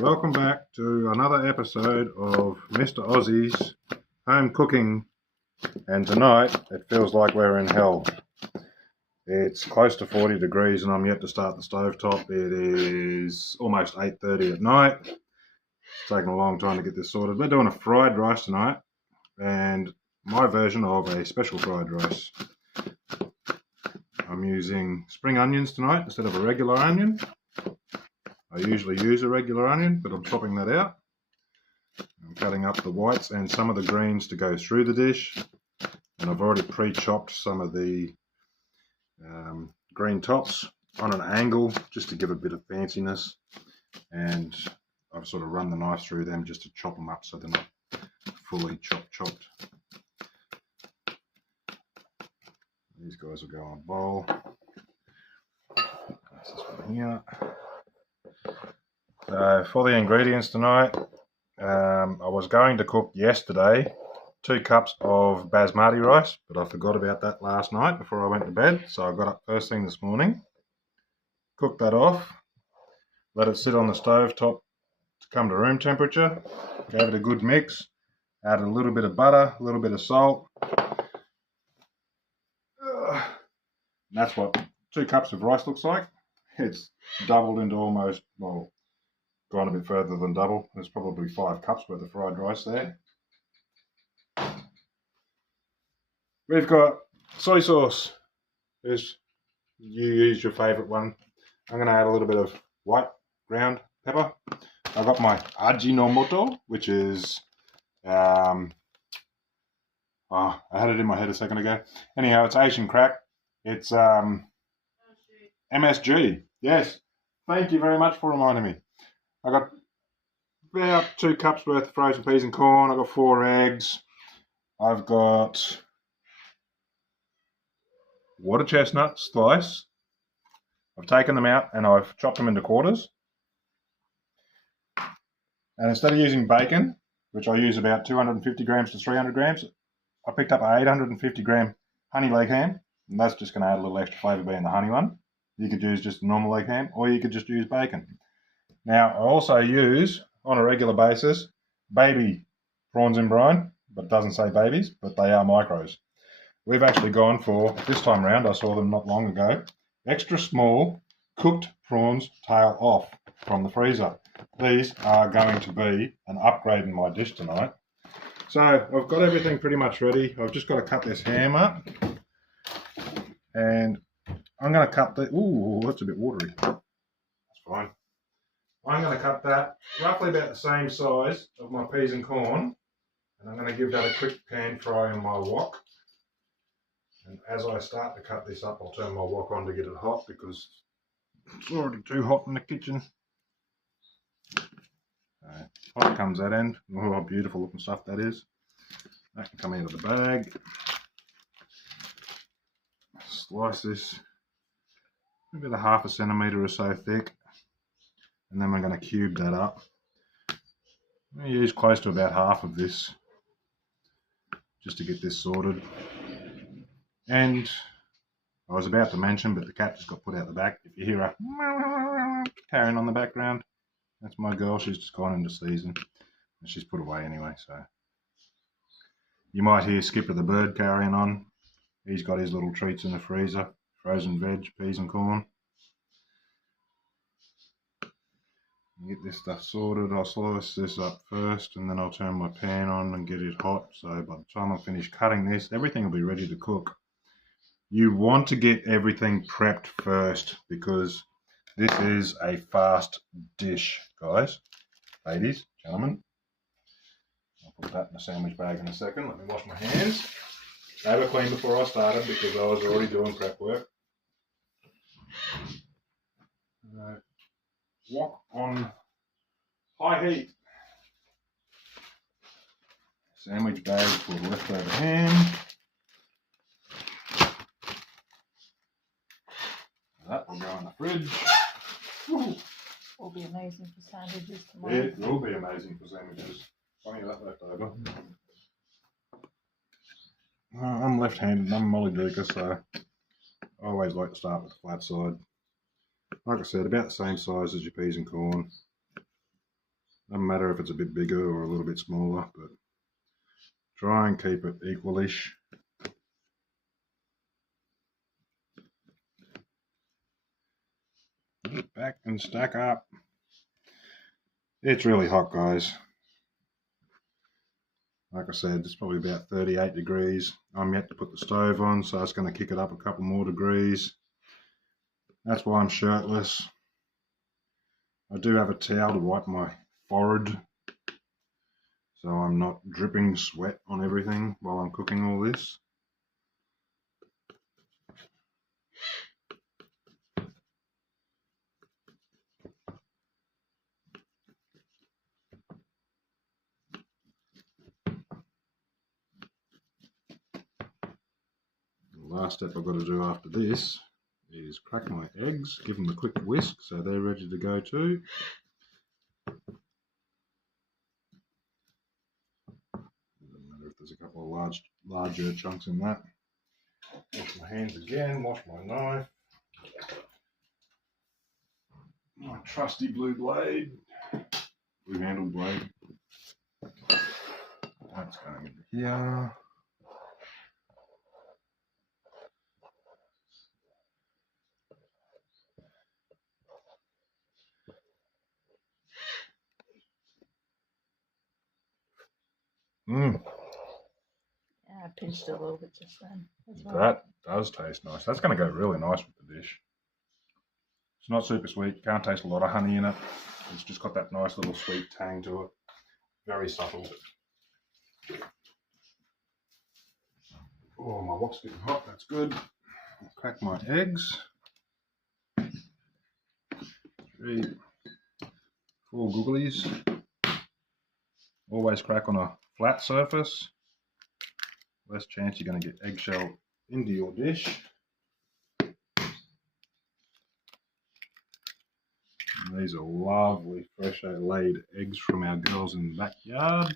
welcome back to another episode of Mr. Aussie's home cooking, and tonight it feels like we're in hell. It's close to 40 degrees and I'm yet to start the stovetop. It is almost 8:30 at night. It's taken a long time to get this sorted. We're doing a fried rice tonight, and my version of a special fried rice. I'm using spring onions tonight instead of a regular onion. I usually use a regular onion, but I'm chopping that out. I'm cutting up the whites and some of the greens to go through the dish. And I've already pre-chopped some of the green tops on an angle just to give a bit of fanciness. And I've sort of run the knife through them just to chop them up so they're not fully chopped. These guys will go on a bowl. That's this one here. So for the ingredients tonight, I was going to cook yesterday 2 cups of basmati rice, but I forgot about that last night before I went to bed. So I got up first thing this morning, cooked that off, let it sit on the stove top to come to room temperature, gave it a good mix, added a little bit of butter, a little bit of salt. And that's what 2 cups of rice looks like. It's doubled into almost, well, gone a bit further than double. There's probably 5 cups worth of fried rice there. We've got soy sauce. You use your favourite one. I'm going to add a little bit of white ground pepper. I've got my Ajinomoto, which is, I had it in my head a second ago. Anyhow, it's Asian crack. It's MSG. Yes. Thank you very much for reminding me. I got about 2 cups worth of frozen peas and corn. I've got 4 eggs. I've got water chestnuts slice. I've taken them out and I've chopped them into quarters. And instead of using bacon, which I use about 250 grams to 300 grams, I picked up an 850 gram honey leg ham, and that's just going to add a little extra flavour being the honey one. You could use just normal leg ham, or you could just use bacon. Now, I also use, on a regular basis, baby prawns in brine, but it doesn't say babies, but they are micros. We've actually gone for, this time around, I saw them not long ago, extra small cooked prawns tail off from the freezer. These are going to be an upgrade in my dish tonight. So I've got everything pretty much ready. I've just got to cut this ham up, and I'm going to cut the, ooh, that's a bit watery. That's fine. I'm going to cut that roughly about the same size of my peas and corn, and I'm going to give that a quick pan fry on my wok. And as I start to cut this up, I'll turn my wok on to get it hot because it's already too hot in the kitchen. Hot comes that end. Oh, how beautiful looking stuff that is. That can come out of the bag. Slice this about 1/2 centimetre or so thick. And then we're going to cube that up. I'm going to use close to about half of this just to get this sorted. And I was about to mention, but the cat just got put out the back. If you hear her carrying on the background, that's my girl. She's just gone into season and she's put away anyway. So you might hear Skipper the bird carrying on. He's got his little treats in the freezer, frozen veg, peas and corn. Get this stuff sorted. I'll slice this up first and then I'll turn my pan on and get it hot. So by the time I finish cutting this, everything will be ready to cook. You want to get everything prepped first because this is a fast dish, guys, ladies, gentlemen. I'll put that in the sandwich bag in a second. Let me wash my hands. They were clean before I started because I was already doing prep work. Wok on high heat. Sandwich bag for leftover ham. That will go in the fridge. Woo. Will be amazing for sandwiches tomorrow. It will be amazing for sandwiches. Plenty of that left over. I'm left-handed. I'm a molly-drinker, so I always like to start with the flat side. Like I said, about the same size as your peas and corn. Doesn't matter if it's a bit bigger or a little bit smaller, but try and keep it equalish. Back and stack up. It's really hot, guys. Like I said, it's probably about 38 degrees. I'm yet to put the stove on, so it's going to kick it up a couple more degrees. That's why I'm shirtless. I do have a towel to wipe my forehead, so I'm not dripping sweat on everything while I'm cooking all this. The last step I've got to do after this is crack my eggs, give them a quick whisk so they're ready to go too. Doesn't matter if there's a couple of larger chunks in that. Wash my hands again, wash my knife. My trusty blue blade, blue handled blade. That's going into here. Yeah, I pinched it a little bit just then as well. That does taste nice. That's going to go really nice with the dish. It's not super sweet. Can't taste a lot of honey in it. It's just got that nice little sweet tang to it. Very subtle. Oh, my wok's getting hot. That's good. I'll crack my eggs. 3, 4 googlies. Always crack on a flat surface. Less chance you're going to get eggshell into your dish. And these are lovely fresh laid eggs from our girls in the backyard.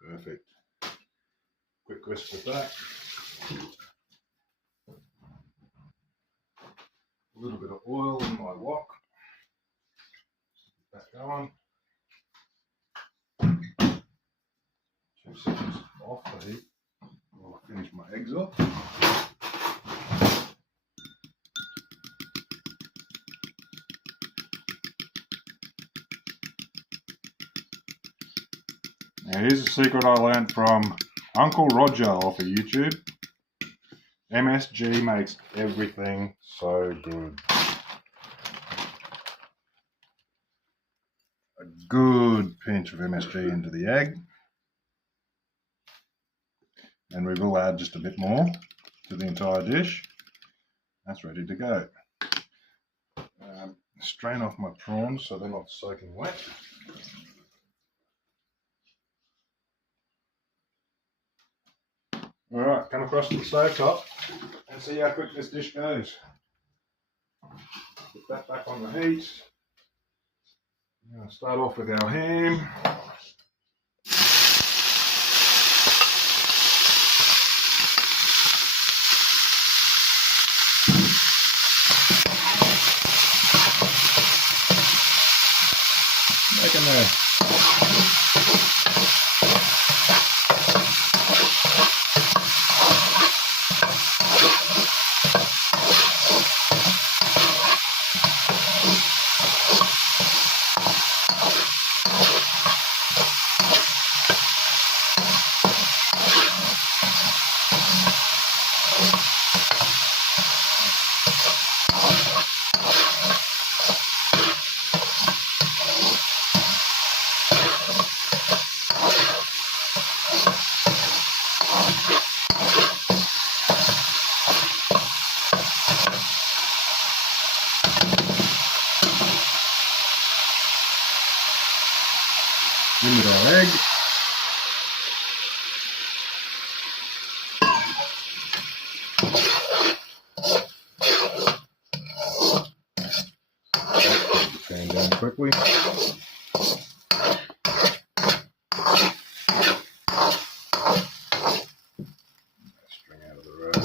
Perfect. Quick whisk with that. A little bit of oil in my wok. Get that going. 2 seconds off the heat. I'll finish my eggs off. Now here's a secret I learned from Uncle Roger off of YouTube. MSG makes everything so good. A good pinch of MSG into the egg. And we will add just a bit more to the entire dish. That's ready to go. Strain off my prawns so they're not soaking wet. Alright, come across to the stove top and see how quick this dish goes. Put that back on the heat. I'm going to start off with our ham. Back in there. In with our egg. Pan down quickly. String out of the road.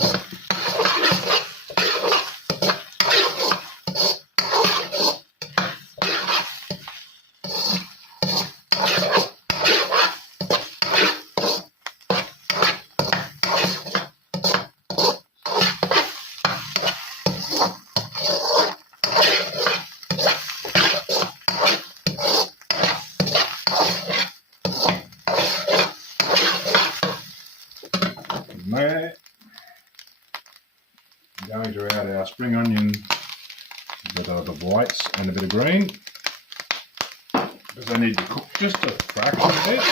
I'm going to add our spring onion with the whites and a bit of green, because they need to cook just a fraction bit.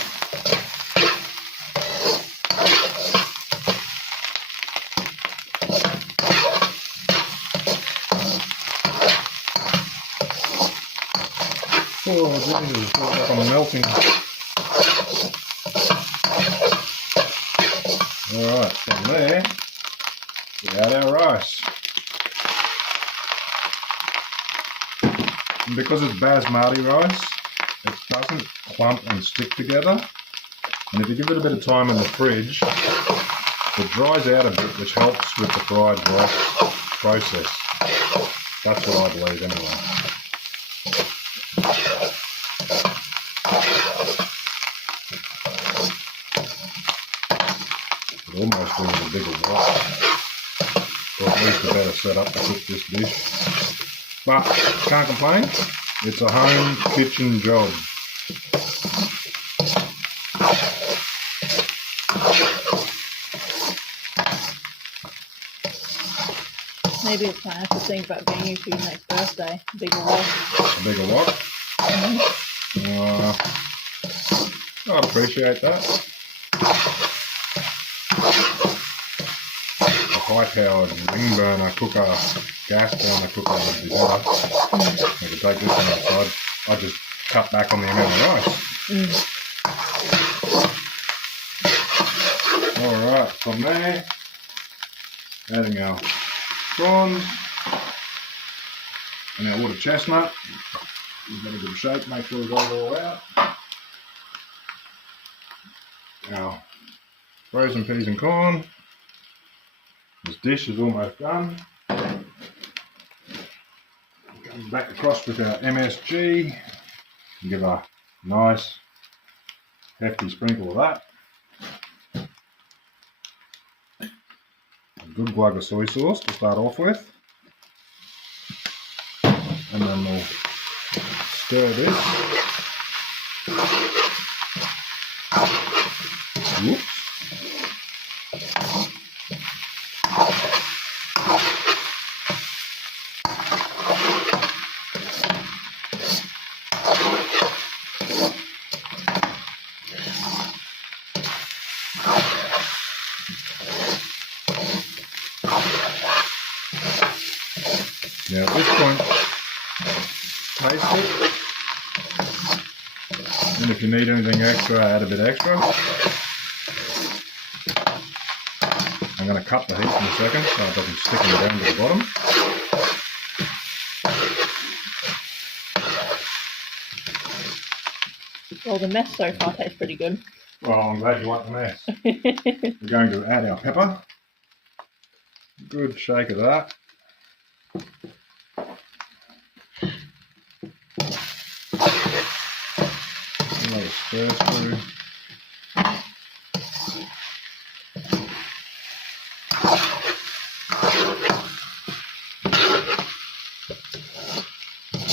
Oh Jesus, it's like I'm melting. Alright, from there, we add our rice. And because it's basmati rice, it doesn't clump and stick together. And if you give it a bit of time in the fridge, it dries out a bit, which helps with the fried rice process. That's what I believe anyway. It almost needs a bigger rice, or at least a better setup to cook this dish. But can't complain, it's a home kitchen job. Maybe it's time to think about getting you for your next birthday. Bigger wok. A bigger wok? I appreciate that. A high-powered ring burner cooker, gas burner cooker would be better. I could take this one outside. I just cut back on the amount of rice. Alright, from there, adding our prawns and our water chestnut. Give that a good shake, make sure we got it all out. Our frozen peas and corn. This dish is almost done. Come back across with our MSG and give a nice hefty sprinkle of that. A good glug of soy sauce to start off with. And then we'll stir this. Whoops. Now at this point, taste it, and if you need anything extra, add a bit extra. I'm going to cut the heat in a second so it doesn't stick down to the bottom. Well, the mess so far tastes pretty good. Well, I'm glad you like the mess. We're going to add our pepper. Good shake of that. Another stir through.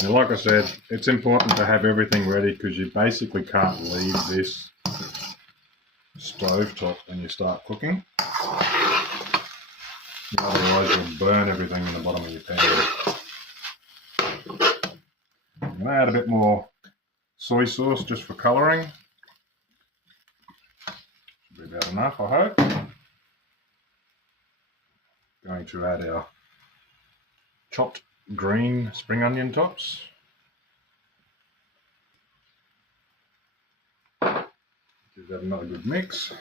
And like I said, it's important to have everything ready because you basically can't leave this stovetop when you start cooking. Otherwise you'll burn everything in the bottom of your pan. I'm going to add a bit more soy sauce just for colouring. Should be about enough, I hope. Going to add our chopped green spring onion tops. Give that another good mix.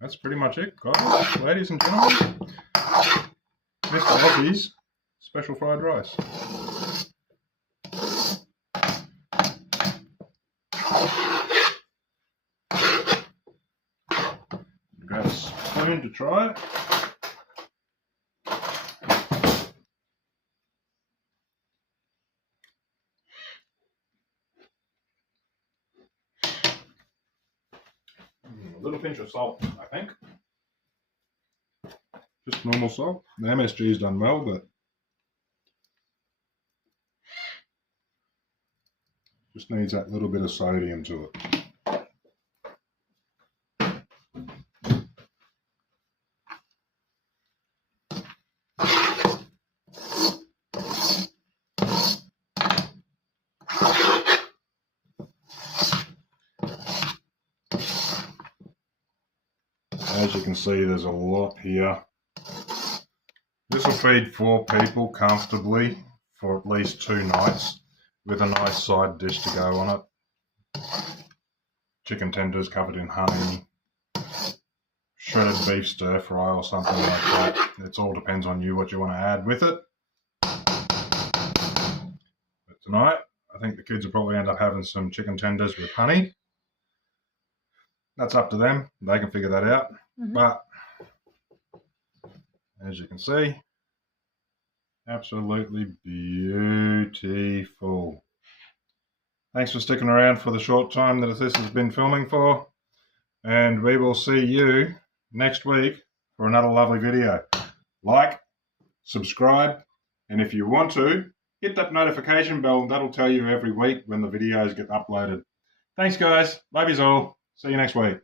That's pretty much it, guys, ladies and gentlemen. Mr. Aussie's special fried rice. Grab a spoon to try it. A little pinch of salt, I think. Just normal salt. The MSG's done well, but just needs that little bit of sodium to it. As you can see, there's a lot here. This will feed 4 people comfortably for at least 2 nights with a nice side dish to go on it. Chicken tenders covered in honey, shredded beef stir fry or something like that. It all depends on you what you want to add with it. But tonight, I think the kids will probably end up having some chicken tenders with honey. That's up to them. They can figure that out. But as you can see, absolutely beautiful. Thanks for sticking around for the short time that this has been filming for. And we will see you next week for another lovely video. Like, subscribe, and if you want to, hit that notification bell. That'll tell you every week when the videos get uploaded. Thanks guys. Love yous all. See you next week.